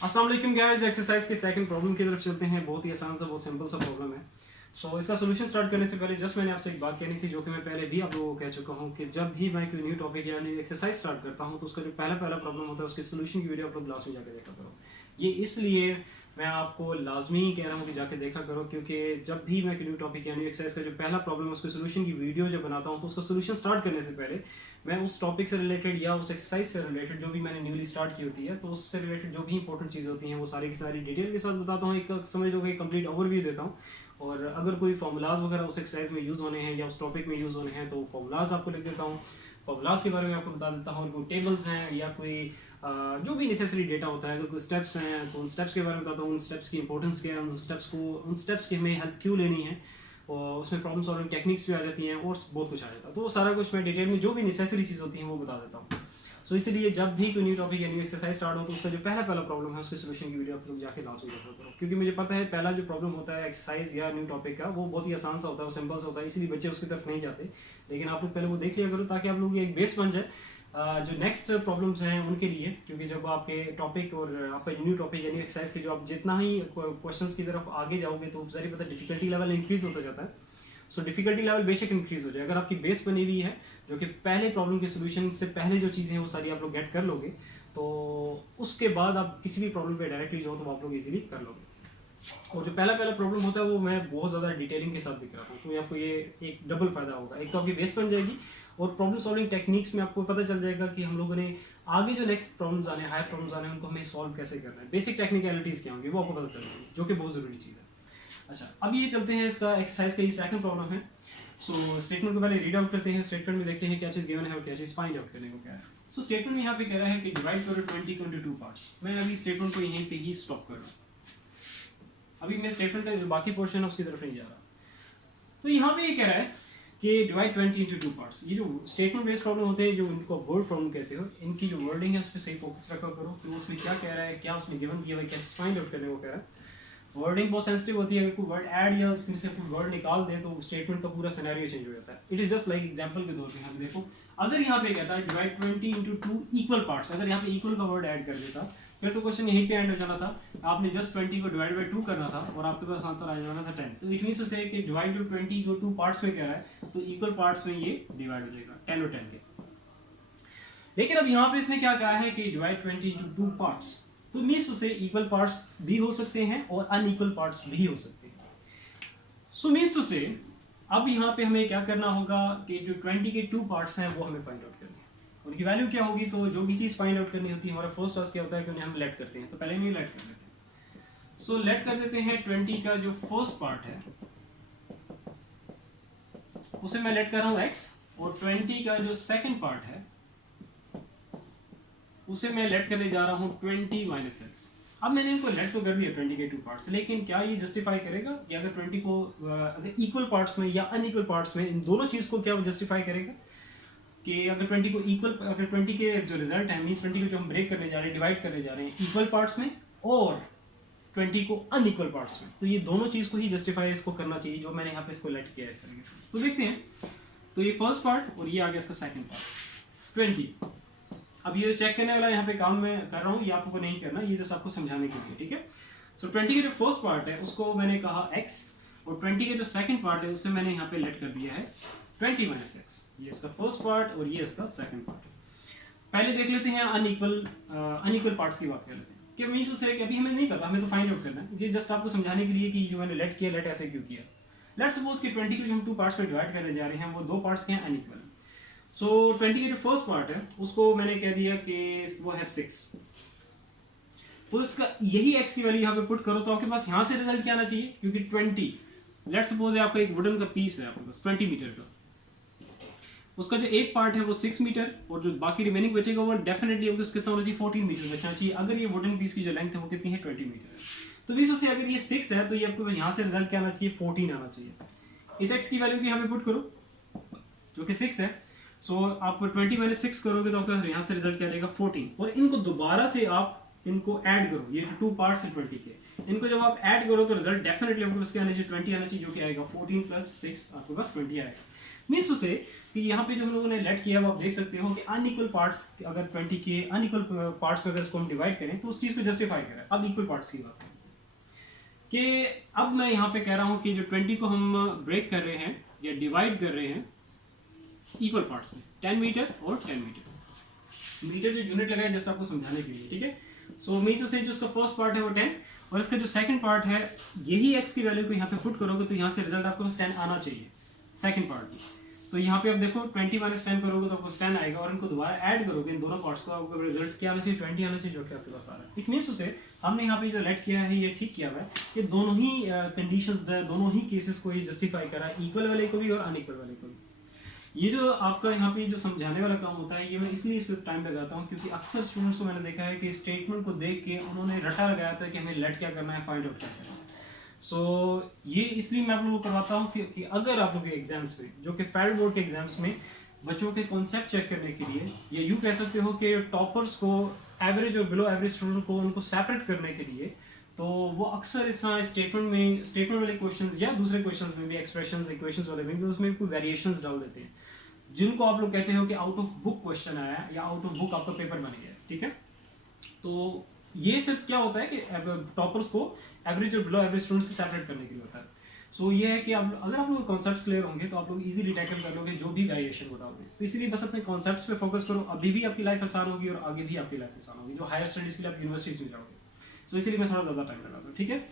अस्सलाम वालेकुम guys, exercise के सेकंड प्रॉब्लम की तरफ चलते हैं। बहुत ही आसान सा, बहुत सिंपल सा प्रॉब्लम है। इसका सोल्यूशन स्टार्ट करने से पहले जस्ट मैंने आपसे एक बात कहनी थी, जो कि मैं पहले भी आप लोगों को कह चुका हूं कि जब भी मैं कोई न्यू टॉपिक या न्यू एक्सरसाइज स्टार्ट करता हूं तो उसका जो पहला प्रॉब्लम होता है उसके सोल्यूशन की वीडियो आप लोग लास्ट में जाकर देखा करो। ये इसलिए मैं आपको लाजमी कह रहा हूँ कि जाके देखा करो, क्योंकि जब भी मैं न्यू टॉपिक या न्यू एक्सरसाइज का जो पहला प्रॉब्लम है उसके सोल्यूशन की वीडियो जब बनाता हूँ तो उसका सोल्यूशन स्टार्ट करने से पहले मैं उस टॉपिक से रिलेटेड या उस एक्सरसाइज से रिलेटेड जो भी मैंने न्यूली स्टार्ट की होती है तो उससे रिलेटेड जो भी इंपॉर्टेंट चीज़ें होती हैं वो सारी की सारी डिटेल के साथ बताता हूँ। एक समझ लो कि कंप्लीट ओवरव्यू देता हूँ, और अगर कोई फॉर्मूलाज वगैरह उस एक्सरसाइज में यूज़ होने हैं या उस टॉपिक में यूज़ होने हैं तो फॉर्मूलाज आपको लिख देता हूँ। फॉर्मूलाज के बारे में आपको बता देता हूँ, और कोई टेबल्स हैं या कोई जो भी नेसेसरी डेटा होता है, अगर कोई स्टेप्स हैं तो उन स्टेप्स के बारे में बताता हूँ, उन स्टेप्स की इंपॉर्टेंस क्या है, उन स्टेप्स की हमें हेल्प क्यों लेनी है, और उसमें प्रॉब्लम सॉल्विंग टेक्निक्स भी आ जाती हैं और बहुत कुछ आ जाता है। तो वो सारा कुछ मैं डिटेल में जो भी नेसेसरी चीज़ होती है वो बता देता हूँ। इसलिए जब भी कोई न्यू टॉपिक या न्यू एक्सरसाइज स्टार्ट हो तो उसका जो पहला प्रॉब्लम है उसके सोल्यूशन की वीडियो आप लोग जाके लास्ट में देखा करो, क्योंकि मुझे पता है पहला जो प्रॉब्लम होता है एक्सरसाइज या न्यू टॉपिक का वो बहुत ही आसान सा होता है, वो सिंपल सा होता है, इसलिए बच्चे उसकी तरफ नहीं जाते। लेकिन आप लोग पहले वो देख लिया करो ताकि आप लोग एक बेस बन जाए जो नेक्स्ट प्रॉब्लम्स हैं उनके लिए। क्योंकि जब आपके टॉपिक और आपका न्यू टॉपिक यानी एक्सरसाइज के जो आप जितना ही क्वेश्चंस की तरफ आगे जाओगे तो ज़ाहिर पता डिफिकल्टी लेवल इंक्रीज होता जाता है। डिफिकल्टी लेवल बेशक इंक्रीज हो जाए, अगर आपकी बेस बनी हुई है जो कि पहले प्रॉब्लम के सोल्यूशन से पहले जो चीज़ें हैं वो सारी आप लोग गेट कर लोगे तो उसके बाद आप किसी भी प्रॉब्लम पे डायरेक्टली जाओ तो आप लोग इजीली कर लोगे। और जो पहला प्रॉब्लम होता है वो मैं बहुत ज़्यादा डिटेलिंग के साथ भी कराता हूँ, तो आपको ये एक डबल फायदा होगा। एक तो आपकी बेस बन जाएगी और प्रॉब्लम सॉल्विंग टेक्निक्स में आपको पता चल जाएगा कि हम लोगों ने आगे जो नेक्स्ट प्रॉब्लम्स आने हायर प्रॉब्लम्स आने उनको हमें सॉल्व कैसे करना है, बेसिक टेक्निकलिटीज़ क्या होंगी वो आपको पता चल जाएगी, जो कि बहुत ज़रूरी चीज़ है। अच्छा, अब ये चलते हैं इसका एक्सरसाइज का ये सेकंड प्रॉब्लम है। स्टेटमेंट को पहले रीड आउट करते हैं, स्टेटमेंट में देखते हैं क्या चीज़ गिवन है और क्या चीज़ फाइंड आउट करने को क्या है। स्टेटमेंट में यहाँ पे कह रहा है कि डिवाइड करो 20 को इनटू 2 पार्ट्स। मैं अभी स्टेटमेंट को यहीं पे ही स्टॉप कर रहा हूँ, अभी मैं स्टेटमेंट का जो बाकी पोर्शन है उसकी तरफ नहीं जा रहा। तो यहाँ पे ये कह रहा है कि डिवाइड 20 इंटू 2 पार्ट्स। ये जो स्टेटमेंट बेस्ड प्रॉब्लम होते हैं, जो इनको वर्ड प्रॉब्लम कहते हो, इनकी जो वर्डिंग है उस पर सही फोकस रखा करो कि उसमें क्या कह रहा है, क्या उसने गिवन किया है, क्या चीज़ फाइंड आउट करने को कह रहा है। वर्डिंग बहुत सेंसिटिव होती है, अगर कोई वर्ड ऐड या उसमें से कोई वर्ड निकाल दे तो स्टेटमेंट का पूरा सिनेरियो चेंज हो जाता है। It is just like example के तौर पे यहाँ पे देखो, अगर यहाँ पे कहता है डिवाइड 20 इंटू 2 इक्वल पार्ट्स, अगर यहाँ पे इक्वल का वर्ड ऐड कर देता फिर तो क्वेश्चन यहीं पे एंड हो जाना था। आपने जस्ट 20 को डिवाइड बाई 2 करना था और आपके पास आंसर आ जाना था 10। तो इट मींस से कि डिवाइड 20 को 2 पार्ट्स में कह रहा है तो इक्वल पार्ट्स में ये डिवाइड हो जाएगा 10 और 10 के। लेकिन अब यहाँ पे इसने क्या कहा है कि डिवाइड 20 इंटू 2 पार्ट्स, तो मीन्स से इक्वल पार्ट्स भी हो सकते हैं और अनइक्वल पार्ट्स भी हो सकते हैं। मीन्स से अब यहाँ पे हमें क्या करना होगा कि जो 20 के 2 पार्ट्स हैं वो हमें फाइंड आउट करने हैं, उनकी वैल्यू क्या होगी। तो जो भी चीज़ फाइंड आउट करनी होती है, हमारा फर्स्ट टास्क क्या होता है कि उन्हें हम लेट करते हैं। तो पहले नहीं लेट कर देते हैं, लेट कर देते हैं 20 का जो फर्स्ट पार्ट है उसे मैं लेट कर रहा हूँ x, और 20 का जो सेकेंड पार्ट है उसे मैं लेट करने जा रहा हूँ 20 माइनस एक्स। अब मैंने इनको लेट तो कर दिया 20 के 2 पार्ट्स, लेकिन क्या ये जस्टिफाई करेगा कि अगर 20 को अगर इक्वल पार्ट्स में या अनइक्वल पार्ट्स में, इन दोनों चीज़ को क्या वो जस्टिफाई करेगा कि अगर 20 को इक्वल, अगर 20 के जो रिजल्ट है मीन्स 20 को जो हम ब्रेक करने जा रहे हैं, डिवाइड करने जा रहे हैं इक्वल पार्ट्स में और 20 को अनइक्वल पार्ट्स में, तो ये दोनों चीज़ को ही जस्टिफाई इसको करना चाहिए, जो मैंने यहाँ पे इसको लेट किया है इस तरीके से। तो देखते हैं, तो ये फर्स्ट पार्ट और ये आ गया इसका सेकेंड पार्ट 20। अब ये चेक करने वाला यहाँ पे काम मैं कर रहा हूँ, ये आपको नहीं करना, ये जस्ट आपको समझाने के लिए, ठीक है। 20 के जो फर्स्ट पार्ट है उसको मैंने कहा x, और 20 के जो सेकंड पार्ट है उसे मैंने यहाँ पे लेट कर दिया है 20 माइनस एक्स। ये इसका फर्स्ट पार्ट और ये इसका सेकंड पार्ट। पहले देख लेते हैं अनइक्वल पार्ट्स की बात कर लेते हैं कि मीन्स उसे कि अभी हमें नहीं पता, हमें तो फाइंड आउट करना है। ये जस्ट आपको समझाने के लिए कि जो मैंने लेट किया, लेट ऐसे क्यों किया। लेट सपोज कि 20 को जो हम 2 पार्ट्स में डिवाइड करने जा रहे हैं वो 2 पार्ट्स के हैं अनइक्वल। 20 का जो फर्स्ट पार्ट है उसको मैंने कह दिया कि वो है 6, तो इसका यही x की वैल्यू यहाँ पे पुट करो तो आपके पास यहाँ से रिजल्ट क्या आना चाहिए, क्योंकि 20 लेट्स सपोज है आपका एक वुडन का पीस है आपके पास 20 मीटर का, उसका जो एक पार्ट है वो 6 मीटर और जो बाकी रिमेनिंग बचेगा वो डेफिनेटली आपको कितना होना चाहिए 14 मीटर बचना चाहिए, अगर ये वुडन पीस की जो लेंथ है वो कितनी है 20 मीटर है। तो बीस से अगर ये 6 है तो ये आपको यहाँ से रिजल्ट क्या आना चाहिए 14 आना चाहिए। इस x की वैल्यू भी यहाँ पे पुट करो जो कि 6 है। आप 20 माइनस 6 करोगे तो आपके यहाँ से रिजल्ट क्या आएगा 14, और इनको दोबारा से आप इनको ऐड करो, ये जो 2 पार्ट्स हैं 20 के, इनको जब आप ऐड करो तो रिजल्ट डेफिनेटली आपके पास क्या आना चाहिए 20 आना चाहिए, जो कि आएगा 14 प्लस 6 आपके पास 20 आएगा। मीन्स टू से कि यहाँ पे जो हम लोगों ने लेट किया वो आप देख सकते हो कि अनइक्वल पार्ट्स, अगर 20 के अनइक्वल पार्ट्स में अगर इसको हम डिवाइड करें तो उस चीज़ को जस्टिफाई करें। अब इक्वल पार्ट्स की बात करें कि अब मैं यहाँ पे कह रहा हूँ कि जो 20 को हम ब्रेक कर रहे हैं या डिवाइड कर रहे हैं इक्वल पार्ट्स में, 10 मीटर और 10 मीटर। मीटर जो यूनिट लगाया जस्ट आपको समझाने के लिए, ठीक है। सो मीन्स टू से जो उसका फर्स्ट पार्ट है वो 10 और इसका जो सेकंड पार्ट है यही x की वैल्यू को यहाँ पे पुट करोगे तो यहाँ से रिजल्ट आपको 10 आना चाहिए सेकंड पार्ट में। तो यहाँ पे आप देखो 20 माइनस 10 करोगे तो आपको 10 आएगा और इनको दोबारा ऐड करोगे इन दोनों पार्ट्स को, आपको रिजल्ट क्या आना चाहिए 20 आना चाहिए, जो कि आपके पास आ रहा है। इट मीन्स टू से हमने यहाँ पे जो लेट किया है ये ठीक किया हुआ है कि दोनों ही कंडीशंस जो है, दोनों ही केसेस को ये जस्टिफाई करा है, इक्वल वाले को भी और अनइक्वल वाले को भी। ये जो आपका यहाँ पे जो समझाने वाला काम होता है ये मैं इसलिए इस पर टाइम लगाता हूँ क्योंकि अक्सर स्टूडेंट्स को मैंने देखा है कि स्टेटमेंट को देख के उन्होंने रटा लगाया था कि हमें लेट क्या करना है, फाइंड आउट क्या करना है। सो ये इसलिए मैं आप लोगों को करवाता हूँ कि अगर आप लोग के एग्जाम्स में, जो कि फेडरल बोर्ड के एग्जाम्स में बच्चों के कॉन्सेप्ट चेक करने के लिए, या यूँ कह सकते हो कि टॉपर्स को एवरेज और बिलो एवरेज स्टूडेंट को उनको सेपरेट करने के लिए, तो वो अक्सर इस तरह स्टेटमेंट वाले क्वेश्चंस या दूसरे क्वेश्चंस में भी, एक्सप्रेशंस इक्वेशंस वाले में भी उसमें कोई वेरिएशंस डाल देते हैं जिनको आप लोग कहते हो कि आउट ऑफ बुक क्वेश्चन आया या आउट ऑफ बुक आपका पेपर बन गया, ठीक है। तो ये सिर्फ क्या होता है कि टॉपर्स को एवरेज और बिलो एवरेज स्टूडेंट से सेपरेट करने के लिए होता है। सो ये है कि अगर आप लोग कॉन्सेप्ट्स क्लियर होंगे तो आप लोग इजीली टैकल कर लोगे जो भी वेरिएशन को डाल दें। तो इसीलिए बस अपने कॉन्सेप्ट्स पे फोकस करो, अभी भी आपकी लाइफ आसान होगी और आगे भी आपकी लाइफ आसान होगी जो हायर स्टडीज के लिए आप यूनिवर्सिटीज में जाओगे। सो इसीलिए मैं थोड़ा ज़्यादा टाइम लगाता हूँ, ठीक है।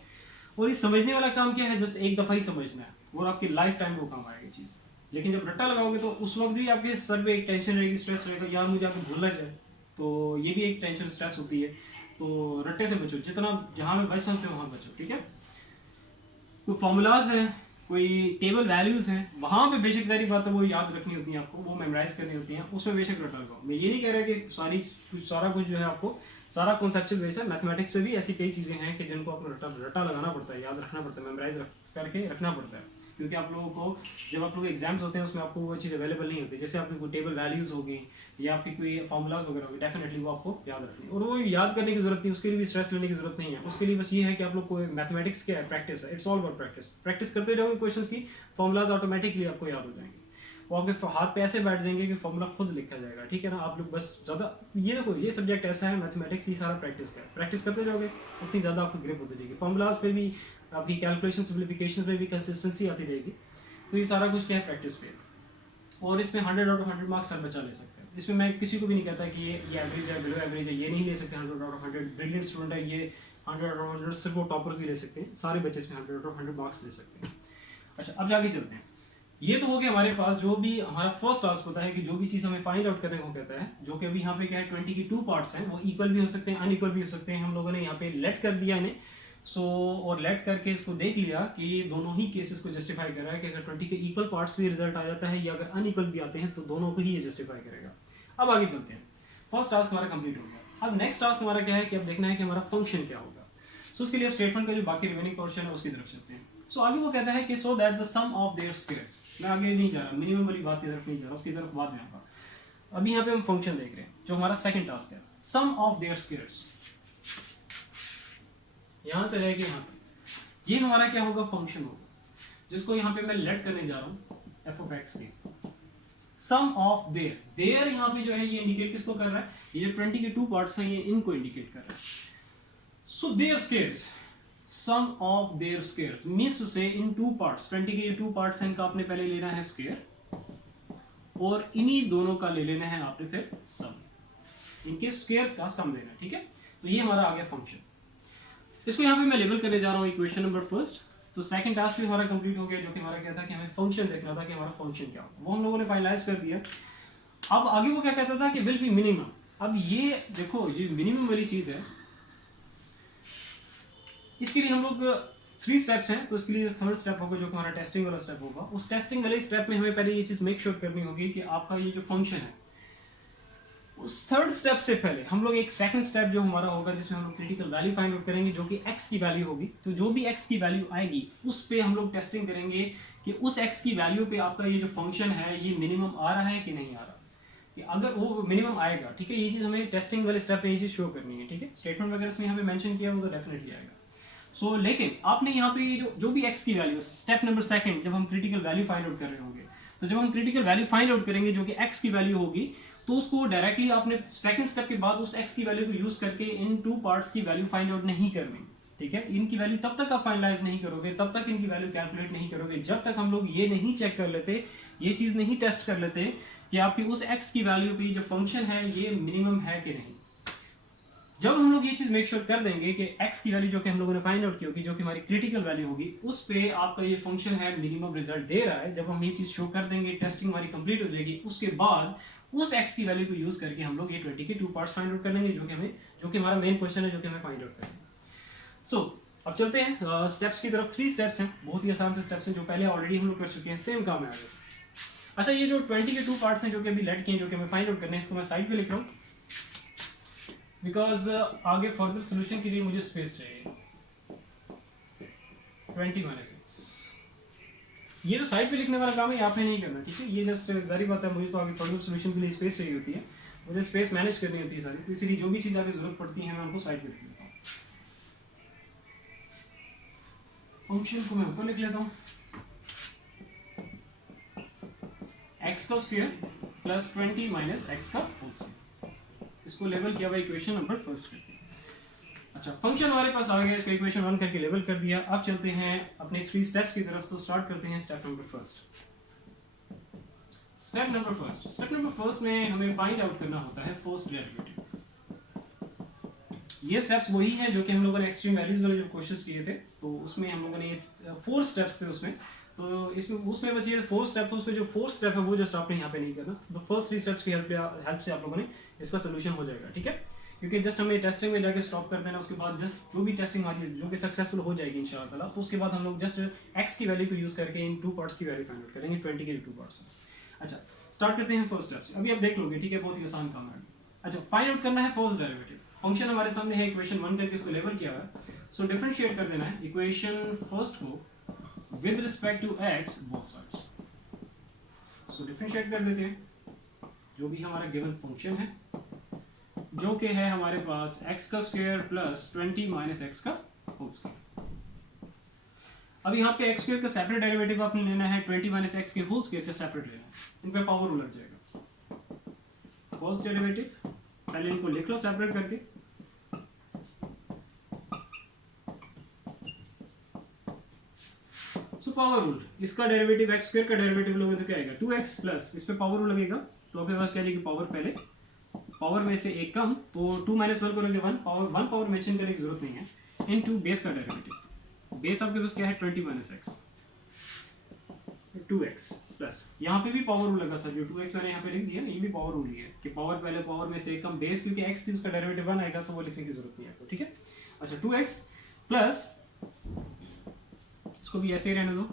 और ये समझने वाला काम क्या है, जस्ट एक दफ़ा ही समझना है और आपकी लाइफ टाइम को काम आएगी चीज़। लेकिन जब रट्टा लगाओगे तो उस वक्त भी आपके सर पे एक टेंशन रहेगी, स्ट्रेस रहेगा, यार मुझे आगे भूलना जाए, तो ये भी एक टेंशन स्ट्रेस होती है। तो रट्टे से बचो, जितना जहाँ में बच सकते हो वहाँ बचो, ठीक है। कोई फॉर्मूलाज हैं, कोई टेबल वैल्यूज़ हैं, वहाँ पे बेशक सारी बातें वो याद रखनी होती हैं, आपको वो मेमोराइज करनी होती हैं, उसमें बेशक रट्टा लगाओ। मैं ये नहीं कह रहा कि सारा कुछ जो है आपको सारा कॉन्सेप्चुअल बेस है। मैथमेटिक्स में भी ऐसी कई चीज़ें हैं कि जिनको आपको रट्टा लगाना पड़ता है, याद रखना पड़ता है, मेमोराइज करके रखना पड़ता है, क्योंकि आप लोगों को जब आप लोग एग्जाम्स होते हैं उसमें आपको वो चीज़ अवेलेबल नहीं होती। जैसे आपकी कोई टेबल वैल्यूज़ होगी या आपकी कोई फॉर्मूलाज वगैरह होगी, डेफिनेटली वो आपको याद रखनी है और वो याद करने की जरूरत नहीं, उसके लिए भी स्ट्रेस लेने की जरूरत नहीं है। उसके लिए बस ये है कि आप लोग को मैथमेटिक्स क्या है, प्रैक्टिस है, इट्स ऑल अबाउट प्रैक्टिस करते रहोगे क्वेश्चंस की, फॉर्मूलाज ऑटोमेटिकली आपको याद हो जाएंगे, वो आपके हाथ पे ऐसे बैठ जाएंगे कि फॉर्मूला खुद लिखा जाएगा, ठीक है ना। आप लोग बस ज़्यादा ये देखो, ये सब्जेक्ट ऐसा है मैथमेटिक्स, ये सारा प्रैक्टिस का है, प्रैक्टिस करते जाओगे उतनी ज़्यादा आपको ग्रिप होती रहेगी, फॉर्मूलाज पे भी, आपकी कैलकुलेशन सिम्प्लीफिकेशन पे भी कंसिस्टेंसी आती रहेगी। तो ये सारा कुछ क्या है, प्रैक्टिस पे। और इसमें 100 आउट ऑफ 100 मार्क्स हर बच्चा ले सकते हैं। इसमें मैं किसी को भी नहीं कहता कि ये एवरेज है, बिलो एवरेज है, ये नहीं ले सकते 100 आउट ऑफ 100। ब्रिलियंट स्टूडेंट है ये 100 आउट ऑफ 100 सिर्फ वो टॉपर्स ही ले सकते हैं, सारे बच्चे इसमें 100 आउट ऑफ 100 मार्क्स ले सकते हैं। अच्छा, अब जाके चलते हैं। ये तो हो गया हमारे पास जो भी हमारा फर्स्ट टास्क होता है कि जो भी चीज़ हमें फाइंड आउट करने को कहता है, जो कि अभी यहाँ पे क्या है 20 की 2 पार्ट्स हैं, वो इक्वल भी हो सकते हैं, अनइक्वल भी हो सकते हैं। हम लोगों ने यहाँ पे लेट कर दिया इन्हें, और लेट करके इसको देख लिया कि ये दोनों ही केसेस को जस्टिफाई कर रहा है कि अगर 20 के इक्वल पार्ट्स भी रिजल्ट आ जाता है या अगर अनइक्वल भी आते हैं तो दोनों को ही ये जस्टिफाई करेगा। अब आगे चलते हैं, फर्स्ट टास्क हमारा कंप्लीट हो गया। अब नेक्स्ट टास्क हमारा क्या है कि अब देखना है कि हमारा फंक्शन क्या होगा। सो उसके लिए अब स्टेटमेंट का जो बाकी रिमेनिंग पोर्शन है उसकी तरफ चलते हैं। सो आगे वो कहता है कि so that the sum of their squares, मैं आगे नहीं जा रहा, मिनिमम वाली बात की तरफ नहीं जा रहा, उसकी तरफ बाद में आऊंगा। अभी यहाँ पे हम फंक्शन देख रहे हैं जो हमारा सेकंड टास्क है, सम ऑफ देयर स्क्वायर्स। यहाँ से लेके यहाँ पे ये हमारा क्या होगा, फंक्शन होगा, जिसको यहाँ पे मैं लेट करने जा रहा हूँ एफ ऑफ एक्स के सम ऑफ देयर। देयर यहाँ पे जो है ये इंडिकेट किसको कर रहा है, ये जो 20 के 2 पार्ट्स हैं ये इनको इंडिकेट कर रहा है। So their squares, sum of their squares means से इन 2 पार्ट्स, 20 के ये 2 पार्ट्स हैं, इनका आपने पहले लेना है स्क्वायर और इन्हीं दोनों का ले लेना है आपने फिर सम, इनके स्क्वायर्स का सम लेना है, ठीक है। तो ये हमारा आ गया फंक्शन। इसको यहाँ पे मैं लेबल करने जा रहा हूँ इक्वेशन नंबर फर्स्ट। तो सेकंड टास्क भी हमारा कंप्लीट हो गया, जो कि हमारा क्या था कि हमें फंक्शन देखना था कि हमारा फंक्शन क्या होगा, वो हम लोगों ने फाइनलाइज कर दिया। अब आगे वो क्या कहता था कि विल बी मिनिमम। अब ये देखो, ये मिनिमम वाली चीज है, इसके लिए हम लोग 3 स्टेप्स हैं। तो इसके लिए थर्ड स्टेप होगा जो कि हमारा टेस्टिंग वाला स्टेप होगा। उस टेस्टिंग वाले स्टेप में हमें पहले ये चीज मेक श्योर करनी होगी कि आपका ये जो फंक्शन है, उस थर्ड स्टेप से पहले हम लोग एक सेकंड स्टेप जो हमारा होगा जिसमें हम लोग क्रिटिकल वैल्यू फाइंड आउट करेंगे, जो कि x की वैल्यू होगी। तो जो भी x की वैल्यू आएगी उस पे हम लोग टेस्टिंग करेंगे कि उस x की वैल्यू पे आपका ये जो फंक्शन है ये मिनिमम आ रहा है कि नहीं आ रहा। कि अगर वो मिनिमम आएगा, ठीक है, ये चीज़ हमें टेस्टिंग वाले स्टेप पे ये चीज़ शो करनी है, ठीक है। स्टेटमेंट वगैरह इसमें हमें मेंशन किया वो तो डेफिनेटली आएगा। सो लेकिन आपने यहाँ पे जो भी x की वैल्यू, स्टेप नंबर सेकंड, जब हम क्रिटिकल वैल्यू फाइंड आउट कर रहे होंगे तो जब हम क्रिटिकल वैल्यू फाइंड आउट करेंगे जो कि x की वैल्यू होगी, तो उसको डायरेक्टली आपने सेकंड स्टेप के बाद उस x की वैल्यू को यूज करके इन टू पार्ट्स की वैल्यू फाइंड आउट नहीं करनी, ठीक है। इनकी वैल्यू तब तक आप फाइनलाइज नहीं करोगे, तब तक इनकी वैल्यू कैलकुलेट नहीं करोगे, जब तक हम लोग ये नहीं चेक कर लेते, ये चीज नहीं टेस्ट कर लेते कि आपकी उस x की वैल्यू पे जो फंक्शन है ये मिनिमम है कि नहीं। जब हम लोग ये चीज मेक श्योर कर देंगे कि x की वैल्यू जो कि हम लोगों ने फाइंड आउट की होगी, जो कि हमारी क्रिटिकल वैल्यू होगी, उस पे आपका ये फंक्शन है मिनिमम रिजल्ट दे रहा है, जब हम ये चीज शो कर देंगे, टेस्टिंग हमारी कंप्लीट हो जाएगी, उसके बाद उस x की वैल्यू को यूज करके हम लोग ये 20 के टू पार्ट्स फाइंड आउट कर लेंगे, जो कि हमारा मेन क्वेश्चन है, जो कि हमें फाइंड आउट करना है। सो अब चलते हैं स्टेप्स की तरफ। 3 स्टेप्स हैं, बहुत ही आसान से स्टेप्स हैं, जो पहले ऑलरेडी हम लोग कर चुके हैं, सेम काम है आगे। अच्छा, ये जो 20 के टू पार्ट्स हैं जो कि अभी लेट के हैं, जो कि हमें फाइंड आउट करने हैं, इसको मैं साइड पे लिख रहा हूँ, बिकॉज आगे फर्दर सोल्यूशन के लिए मुझे स्पेस चाहिए। 20 - 6 ये जो साइड पे लिखने वाला काम है आपने नहीं करना, ठीक है। ये जस्ट जारी बात है, मुझे तो आगे फर्दर सोल्यूशन के लिए स्पेस चाहिए होती है, मुझे स्पेस मैनेज करनी होती है सारी, तो इसीलिए जो भी चीज़ आगे जरूरत पड़ती है मैं उनको साइड पे लिख लेता हूँ। फंक्शन को मैं ऊपर लिख लेता हूँ, x का स्क्वायर प्लस 20 माइनस x का होल स्क्वायर, इसको लेबल किया हुआ इक्वेशन नंबर फर्स्ट करके। अच्छा, फंक्शन हमारे पास आ गया, इसको इक्वेशन 1 करके लेबल कर दिया। अब चलते हैं अपने 3 स्टेप्स की तरफ। तो स्टार्ट करते हैं step number first. Step number first में हमें फाइंड आउट करना होता है फर्स्ट डेरिवेटिव। ये स्टेप्स वही हैं जो कि हम लोगों ने एक्सट्रीम वैल्यूज वाले जब कोशिश किए थे, तो उसमें हम लोगों ने ये 4 स्टेप्स थे उसमें, तो इसमें उसमें बस ये 4 स्टेप, तो उसमें जो 4th स्टेप है वो जस्ट आपने यहाँ पे नहीं करना, तो फर्स्ट 3 स्टेप्स की हेल्प से आप लोगों ने इसका सोल्यूशन हो जाएगा, ठीक है। क्योंकि जस्ट हमें टेस्टिंग में जाके स्टॉप कर देना, उसके बाद जस्ट जो भी टेस्टिंग हमारी जो कि सक्सेसफुल हो जाएगी इंशाल्लाह ताला, तो उसके बाद हम लोग जस्ट x की वैल्यू को यूज करके इन 2 पार्ट्स की वैल्यू फाइंड आउट करेंगे, 20 के 2 पार्ट्स। अच्छा, स्टार्ट करते हैं फर्स्ट स्टेप से। अभी आप देख लोगे, ठीक है, बहुत ही आसान काम है। अच्छा, फाइंड आउट करना है फर्स्ट डेरिवेटिव। फंक्शन हमारे सामने है, इक्वेशन 1 करके इसको लेबल किया हुआ है, सो डिफरेंशिएट कर देना है इक्वेशन फर्स्ट को with respect to x both sides. So differentiate कर देते हैं जो भी हमारा गिवन फंक्शन है, जो कि है हमारे पास x का स्क्वायर प्लस 20 माइनस x का होल स्क्वायर। अब यहाँ पे x स्क्वायर का सेपरेट डेरिवेटिव आपने लेना है, 20 माइनस x के होल स्क्वायर का सेपरेट लेना है, इन पे पावर उलट जाएगा। फर्स्ट डेरिवेटिव पहले इनको लिख लो सेपरेट करके, सो पावर रूल, इसका डेरिवेटिव x स्क्वायर का डेरिवेटिव लोगे तो क्या आएगा 2x प्लस इस पे पावर रूल लगेगा, तो आपके पास क्या आएगी पावर, पहले पावर में से एक कम, तो 2 माइनस 1 करोगे 1 पावर मेंशन करने की जरूरत नहीं है, इनटू बेस का डेरिवेटिव। बेस आपके पास क्या है 20 माइनस x, 2x प्लस यहाँ पे भी पावर रूल लगा था, जो 2x मैंने यहाँ पे लिख दिया ना, ये भी पावर रूल ही है कि पावर पहले पावर में से एक कम बेस, क्योंकि x थी उसका डेरिवेटिव 1 आएगा, तो वो लिखने की जरूरत नहीं है आपको, ठीक है। अच्छा, 2x प्लस इसको भी ऐसे ही रहने दो।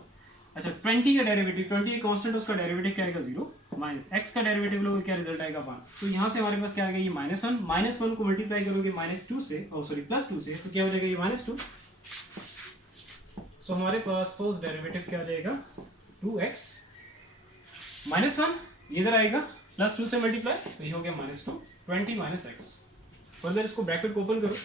अच्छा, 20 का डेरिवेटिव, 20 एक कांस्टेंट, उसका डेरिवेटिव क्या आएगा 0, माइनस x का डेरिवेटिव लोगे क्या रिजल्ट आएगा 1, तो यहाँ से हमारे पास क्या आएगा ये -1 को मल्टीप्लाई करोगे -2 से, +2 से, तो क्या हो जाएगा ये -2। सो हमारे पास फर्स्ट डेरिवेटिव क्या आ जाएगा 2x -1, इधर आएगा +2 से मल्टीप्लाई, तो ये हो गया -2, 20 माइनस x। फर्दर इसको ब्रैकेट को ओपन करो,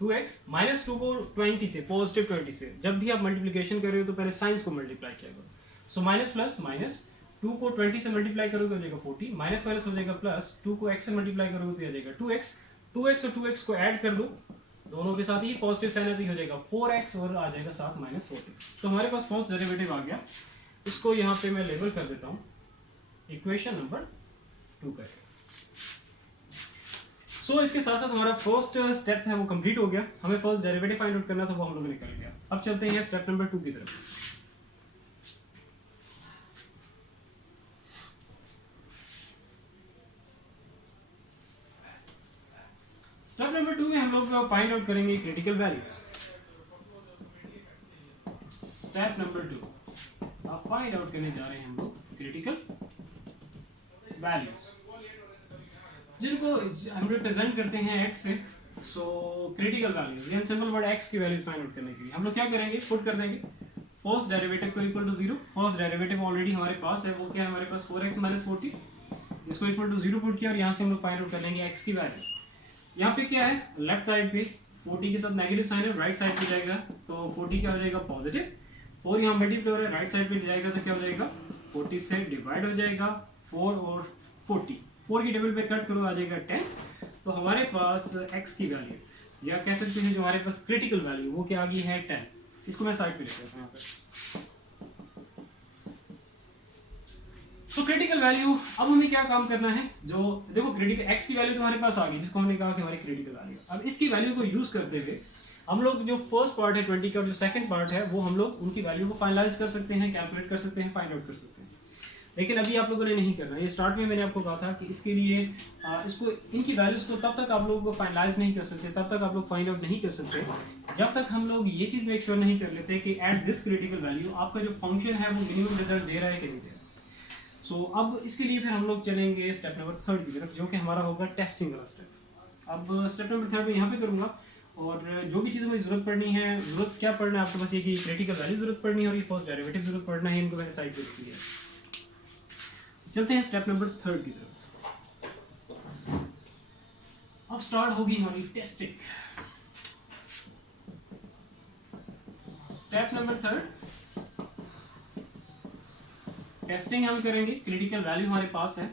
2x -2 को 20 से, पॉजिटिव 20 से, जब भी आप मल्टीप्लिकेशन कर रहे हो तो पहले साइंस को मल्टीप्लाई किया करो। सो माइनस प्लस माइनस 2 को 20 से मल्टीप्लाई करोगे हो जाएगा 40, माइनस माइनस हो जाएगा प्लस, 2 को x से मल्टीप्लाई करोगे तो आ जाएगा 2x, 2x और 2x को ऐड कर दो, दोनों के साथ ही पॉजिटिव साइन आती हो जाएगा 4x और आ जाएगा साथ -40। तो हमारे पास फर्स्ट डेरिवेटिव आ गया, इसको यहाँ पे मैं लेबल कर देता हूँ इक्वेशन नंबर 2 करके। सो इसके साथ साथ हमारा फर्स्ट स्टेप है वो कंप्लीट हो गया, हमें फर्स्ट डेरिवेटिव फाइंड आउट करना था, वो हम लोगों ने कर लिया। अब चलते हैं स्टेप नंबर 2 की तरफ। स्टेप नंबर 2 में हम लोग फाइंड आउट करेंगे क्रिटिकल वैल्यूज। स्टेप नंबर 2 अब फाइंड आउट करने जा रहे हैं हम लोग क्रिटिकल वैल्यूज, जिनको हम रिप्रेजेंट करते हैं x से। सो क्रिटिकल वैल्यूज यानी सिंपल वर्ड x की वैल्यूज फाइंड आउट करने के लिए हम लोग क्या करेंगे, पुट कर देंगे फर्स्ट डेरिवेटिव को equal to 0। First derivative already हमारे पास है, वो क्या है हमारे पास 4x - 40, इसको इक्वल टू 0 पुट किया और यहाँ से हम लोग फाइंड आउट कर लेंगे x की वैल्यू। यहाँ पे क्या है लेफ्ट साइड पे 40 के साथ नेगेटिव साइन है, राइट साइड पे जाएगा तो 40 क्या हो जाएगा पॉजिटिव, 4 यहाँ मल्टीप्लाई हो रहा है, राइट साइड पे जाएगा तो क्या हो जाएगा 40 से डिवाइड हो जाएगा 4 और 40, 4 की टेबल पे कट करो आ जाएगा 10। तो हमारे पास x की वैल्यू या कह सकते हैं जो हमारे पास क्रिटिकल वैल्यू वो क्या आ गई है 10। इसको मैं साइड पे लिख देता हूँ यहाँ पे। तो क्रिटिकल वैल्यू अब हमें क्या काम करना है, जो देखो क्रिटिकल x की वैल्यू तुम्हारे पास आ गई जिसको हमने कहा कि हमारी क्रिटिकल वैल्यू। अब इसकी वैल्यू को यूज करते हुए हम लोग जो फर्स्ट पार्ट है 20 का और जो सेकंड पार्ट है वो हम लोग उनकी वैल्यू को फाइनलाइज कर सकते हैं, कैलकुलेट कर सकते हैं, फाइंड आउट कर सकते हैं। लेकिन अभी आप लोगों ने नहीं करना। ये स्टार्ट में मैंने आपको कहा था कि इसके लिए इसको इनकी वैल्यूज को तब तक आप लोगों को फाइनलाइज नहीं कर सकते, तब तक आप लोग फाइंड आउट नहीं कर सकते जब तक हम लोग ये चीज़ मेक श्योर नहीं कर लेते कि एट दिस क्रिटिकल वैल्यू आपका जो फंक्शन है वो मिनिमम रिजल्ट दे रहा है कि नहीं दे रहा। सो अब इसके लिए फिर हम लोग चलेंगे स्टेप नंबर 3 की तरफ, जो कि हमारा होगा टेस्टिंग वाला स्टेप। अब स्टेप नंबर 3 में यहाँ पे करूँगा और जो भी चीज़ें मुझे जरूरत पड़नी है, जरूरत क्या पढ़ना है आपके पास, ये कि क्रिटिकल वैल्यू जरूरत पड़नी है और ये फर्स्ट डेरिवेटिव जरूरत पढ़ना है, इनको मैंने साइड पे लिख लिया। चलते हैं स्टेप नंबर 3 की तरफ। अब स्टार्ट होगी हमारी टेस्टिंग। स्टेप नंबर 3 टेस्टिंग हम करेंगे। क्रिटिकल वैल्यू हमारे पास है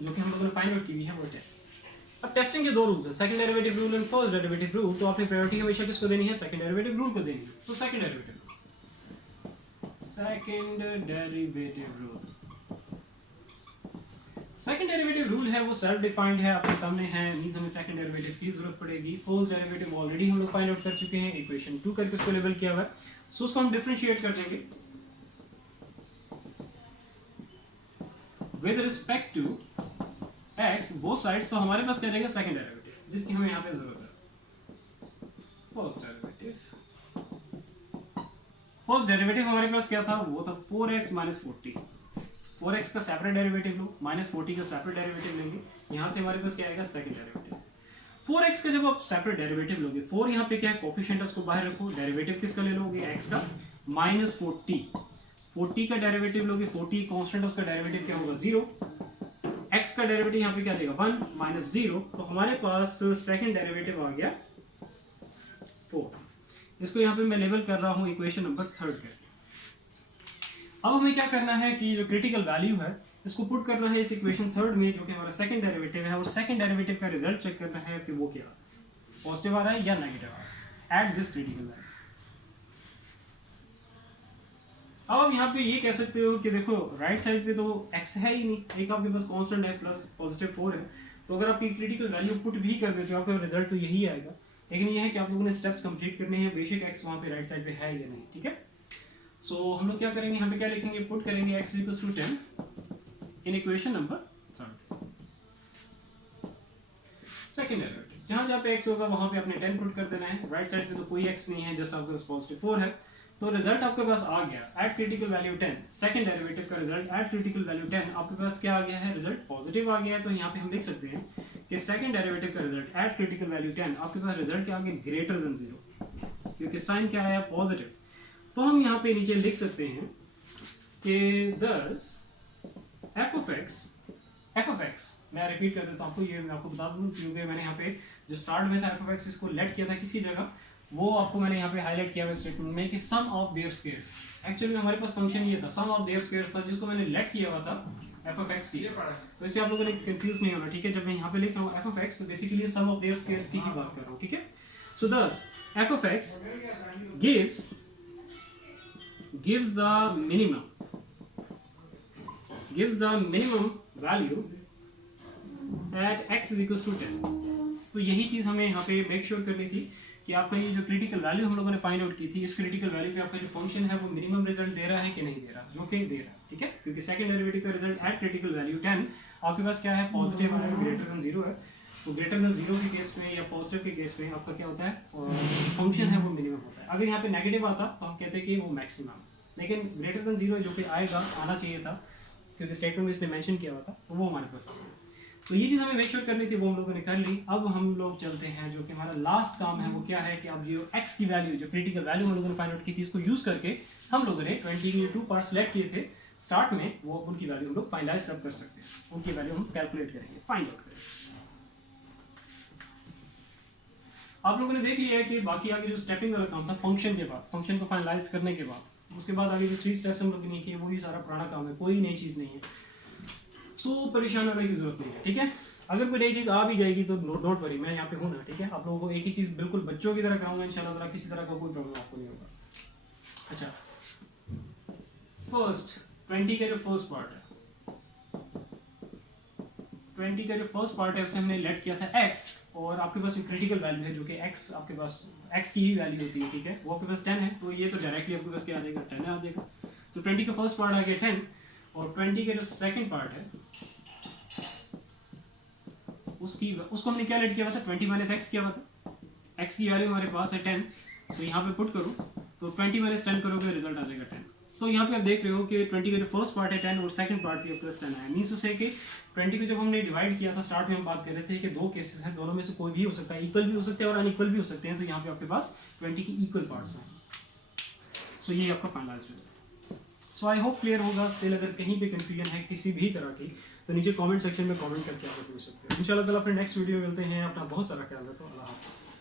जो कि हम लोगों ने फाइंड आउट की हुई है वो टेस्ट। अब टेस्टिंग के दो रूल्स हैं, second derivative rule and first derivative rule. तो आपने प्रायोरिटी हमेशा किसको देनी है, सेकंड डेरिवेटिव रूल को देनी है। So second derivative rule, second derivative rule है वो सेल्फ डिफाइंड है, आपके सामने है, मींस हमें सेकंड डेरिवेटिव की जरूरत पड़ेगी। फर्स्ट डेरिवेटिव ऑलरेडी हम लोग फाइंड आउट कर चुके हैं, इक्वेशन 2 करके उसको लेबल किया हुआ है। सो उसको हम डिफरेंशिएट कर देंगे with respect to x both sides. तो हमारे पास क्या रहेगा सेकंड डेरिवेटिव जिसकी हमें यहाँ पे जरूरत है। फर्स्ट डेरिवेटिव हमारे पास क्या था, वो था 4x माइनस 40। 4x का सेपरेट डेरिवेटिव लो, माइनस 40 का सेपरेट डेरिवेटिव लेंगे, यहाँ से हमारे पास क्या आएगा सेकंड डेरिवेटिव। 4x का जब आप सेपरेट डेरिवेटिव लोगे, 4 यहाँ पे क्या है कोफिशिएंट, उसको बाहर रखो, डेरिवेटिव किसका ले लोगे x का, माइनस 40 का डेरिवेटिव लोगे, 40 कांस्टेंट, उसका डेरिवेटिव क्या होगा 0, x का डेरिवेटिव यहाँ पे क्या देगा 1 माइनस 0। तो हमारे पास सेकंड डेरिवेटिव आ गया 4। इसको यहाँ पे मैं लेबल कर रहा हूँ इक्वेशन नंबर 3 करके। अब हमें क्या करना है कि जो क्रिटिकल वैल्यू है इसको पुट करना है इस इक्वेशन 3 में, जो कि हमारा सेकंड डेरिवेटिव है, और सेकंड डेरिवेटिव का रिजल्ट चेक करना है कि वो क्या पॉजिटिव आ रहा है या नेगेटिव आ रहा है एट दिस क्रिटिकल वैल्यू। अब आप यहाँ पे ये कह सकते हो कि देखो राइट साइड पे तो x है ही नहीं, एक आपके पास कांस्टेंट है प्लस पॉजिटिव 4 है, तो अगर आपकी क्रिटिकल वैल्यू पुट भी कर देते हो आपका रिजल्ट तो यही आएगा। लेकिन ये है कि आप लोगों ने स्टेप्स कंप्लीट करने हैं, बेशक x वहाँ पे राइट साइड पे है या नहीं, ठीक है। सो हम लोग क्या करेंगे, यहाँ पे क्या लिखेंगे, पुट करेंगे x equals to 10 in equation number 3। Second derivative जहाँ जहाँ पे x होगा वहाँ पे आपने 10 पुट कर देना है। राइट साइड पे तो कोई x नहीं है, जैसा आपके पास पॉजिटिव 4 है, तो रिजल्ट आपके पास आ गया eight critical value 10। Second derivative का रिजल्ट एट क्रिटिकल वैल्यू 10 आपके पास क्या आ गया है, रिजल्ट पॉजिटिव आ गया है। तो यहाँ पे हम लिख सकते हैं कि सेकंड डेरिवेटिव का रिजल्ट एट क्रिटिकल वैल्यू 10 आपके पास रिजल्ट क्या आ गया, ग्रेटर देन 0, क्योंकि साइन क्या आया पॉजिटिव। तो हम यहाँ पे नीचे लिख सकते हैं कि thus f of x, मैं रिपीट कर देता हूँ आपको, ये मैं आपको बता दूँ क्योंकि मैंने यहाँ पे जो स्टार्ट में था f of x इसको लेट किया था किसी जगह, वो आपको मैंने यहाँ पे हाईलाइट किया हुआ स्टेटमेंट में कि सम ऑफ देयर स्क्वायर्स। एक्चुअली हमारे पास फंक्शन ये था सम ऑफ देयर स्क्वायर्स था, जिसको मैंने लेट किया हुआ था f of x की। तो इससे आप लोगों ने कंफ्यूज नहीं होना, ठीक है। जब मैं यहाँ पे लिख रहा हूँ f of x तो basically sum of their squares की ही बात कर रहा हूँ, ठीक है। सो thus f of x gives the minimum value at x is equals to 10। तो यही चीज हमें यहाँ पे मेक श्योर करनी थी कि आपका ये जो क्रिटिकल वैल्यू हम लोगों ने फाइंड आउट की थी, इस क्रिटिकल वैल्यू पे आपका जो फंक्शन है वो मिनिमम रिजल्ट दे रहा है कि नहीं दे रहा, जो कि दे रहा है, ठीक है। क्योंकि सेकंड डेरिवेटिव का रिजल्ट एट क्रिटिकल वैल्यू 10 आपके पास क्या है, पॉजिटिव है, ग्रेटर देन 0 है। तो ग्रेटर देन 0 के केस में या पॉजिटिव के केस में आपका क्या होता है, फंक्शन है वो मिनिमम होता है। अगर यहाँ पे नेगेटिव आता तो हम कहते हैं कि वो मैक्सिमम, लेकिन ग्रेटर देन 0 जो कि आएगा, आना चाहिए था क्योंकि स्टेटमेंट में इसने मेंशन किया हुआ था, तो वो हमारे पास आ गया। तो ये चीज़ हमें मेक श्योर करनी थी, वो हम लोगों ने कर ली। अब हम लोग चलते हैं जो कि हमारा लास्ट काम है, वो क्या है कि अब जो x की वैल्यू, जो क्रिटिकल वैल्यू हम लोगों ने फाइंड आउट की थी, इसको यूज करके हम लोगों ने 22 पार्ट सेलेक्ट किए थे स्टार्ट में, वो उनकी वैल्यू हम लोग फाइनलाइज कर सकते हैं, उनकी वैल्यू हम कैलकुलेट करेंगे, फाइंड आउट करेंगे। आप लोगों ने देख लिया है कि बाकी आगे जो स्टेपिंग वाला काम था फंक्शन के बाद, फंक्शन को फाइनलाइज करने के बाद, उसके बाद आगे जो 3 स्टेप्स हम लोगों ने किए वही सारा पुराना काम है, कोई नई चीज़ नहीं है। सो परेशान होने की जरूरत नहीं है, ठीक है। अगर कोई नई चीज़ आ भी जाएगी तो डोंट वरी, मैं यहाँ पे हूँ ना, ठीक है। आप लोगों को एक ही चीज़ बिल्कुल बच्चों की तरह कराऊंगा इंशाल्लाह, किसी तरह का कोई प्रॉब्लम आपको नहीं होगा। अच्छा, फर्स्ट 20 का जो फर्स्ट पार्ट है, 20 का जो फर्स्ट पार्ट है उसे हमने लेट किया था x, और आपके पास जो क्रिटिकल वैल्यू है जो कि x आपके पास x की ही वैल्यू होती है, ठीक है, वो आपके पास 10 है, तो ये तो डायरेक्टली आपके पास क्या आ जाएगा, 10 आ जाएगा। तो 20 का फर्स्ट पार्ट आ गया 10, और 20 का जो सेकंड पार्ट है उसको हमने क्या लेट किया हुआ था, 20 माइनस एक्स किया हुआ था। x की वैल्यू हमारे पास है 10, तो यहाँ पे पुट करूँ तो 20 माइनस 10 करोगे रिजल्ट आ जाएगा 10। तो यहाँ पे आप देख रहे हो कि 20 का जो फर्स्ट पार्ट है 10 और सेकंड पार्ट भी प्लस 10 है। मीन्स से कि 20 को जब हमने डिवाइड किया था, स्टार्ट में हम बात कर रहे थे कि दो केसेस हैं, दोनों में से कोई भी हो सकता है, इक्वल भी हो सकते हैं और अनइक्वल भी हो सकते हैं। तो यहाँ पे आपके पास 20 की इक्वल पार्ट्स हैं। सो ये आपका finalised result. So I hope clear होगा। स्टिल अगर कहीं पे कंफ्यूजन है किसी भी तरह की तो नीचे कमेंट सेक्शन में कमेंट करके आप पूछ सकते हैं। इंशाल्लाह ताला अपने नेक्स्ट वीडियो में मिलते हैं। अपना बहुत सारा ख्याल रखो। अल्लाह हाफ़िज़।